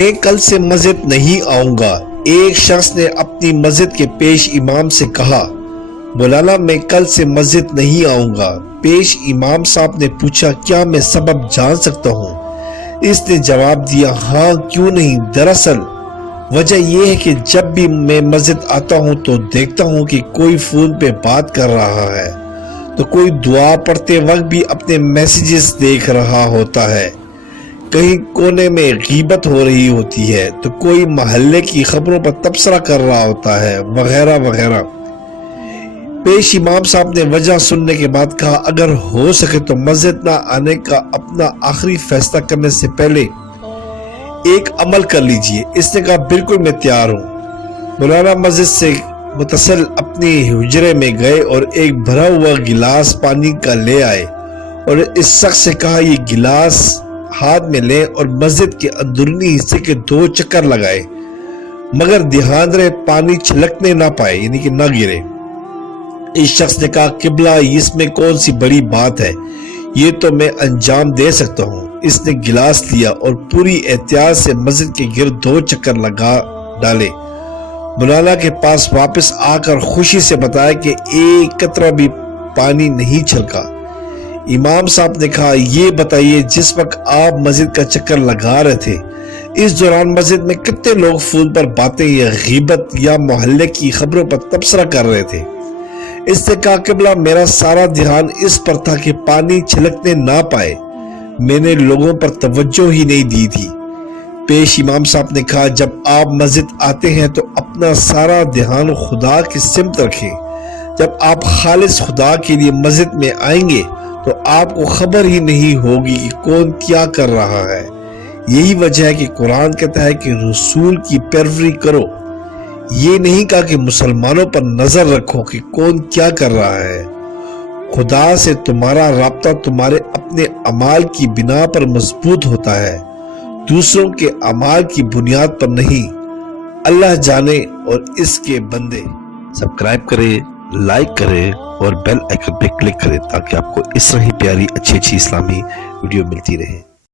میں کل سے مسجد نہیں آؤں گا۔ ایک شخص نے اپنی مسجد کے پیش امام سے کہا، مولانا میں کل سے مسجد نہیں آؤں گا۔ پیش امام صاحب نے پوچھا، کیا میں سبب جان سکتا ہوں؟ اس نے جواب دیا، ہاں کیوں نہیں، دراصل وجہ یہ ہے کہ جب بھی میں مسجد آتا ہوں تو دیکھتا ہوں کہ کوئی فون پہ بات کر رہا ہے، تو کوئی دعا پڑھتے وقت بھی اپنے میسیجز دیکھ رہا ہوتا ہے، کہیں کونے میں غیبت ہو رہی ہوتی ہے، تو کوئی محلے کی خبروں پر تبصرہ کر رہا ہوتا ہے، وغیرہ وغیرہ۔ پیش امام صاحب نے وجہ سننے کے بعد کہا، اگر ہو سکے تو مسجد نہ آنے کا اپنا آخری فیصلہ کرنے سے پہلے ایک عمل کر لیجئے۔ اس نے کہا، بالکل میں تیار ہوں۔ مولانا مسجد سے متصل اپنی حجرے میں گئے اور ایک بھرا ہوا گلاس پانی کا لے آئے اور اس شخص سے کہا، یہ گلاس ہاتھ میں لیں اور مسجد کے اندرونی حصے کے 2 چکر لگائے، مگر دھیان رہے پانی چھلکنے نہ پائے، یعنی کہ نہ گرے۔ اس شخص نے کہا، قبلہ اس میں کون سی بڑی بات ہے، یہ تو میں انجام دے سکتا ہوں۔ اس نے گلاس لیا اور پوری احتیاط سے مسجد کے گرد 2 چکر لگا ڈالے۔ مولانا کے پاس واپس آ کر خوشی سے بتایا کہ ایک قطرہ بھی پانی نہیں چھلکا۔ امام صاحب نے کہا، یہ بتائیے جس وقت آپ مسجد کا چکر لگا رہے تھے، اس دوران مسجد میں کتنے لوگ فون پر باتیں یا غیبت یا محلے کی خبروں پر تبصرہ کر رہے تھے؟ اس نے کہا، قبلہ میرا سارا دھیان اس پر تھا کہ پانی چھلکنے نہ پائے، میں نے لوگوں پر توجہ ہی نہیں دی تھی۔ پیش امام صاحب نے کہا، جب آپ مسجد آتے ہیں تو اپنا سارا دھیان خدا کی سمت رکھیں۔ جب آپ خالص خدا کے لیے مسجد میں آئیں گے تو آپ کو خبر ہی نہیں ہوگی کہ کون کیا کر رہا ہے۔ یہی وجہ ہے کہ قرآن کہتا ہے کہ رسول کی پیروی کرو، یہ نہیں کہا کہ مسلمانوں پر نظر رکھو کہ کون کیا کر رہا ہے۔ خدا سے تمہارا رابطہ تمہارے اپنے اعمال کی بنا پر مضبوط ہوتا ہے، دوسروں کے اعمال کی بنیاد پر نہیں۔ اللہ جانے اور اس کے بندے۔ سبسکرائب کریں، لائک کریں اور بیل آئیکن پہ کلک کریں تاکہ آپ کو اس طرح ہی پیاری اچھی اسلامی ویڈیو ملتی رہے۔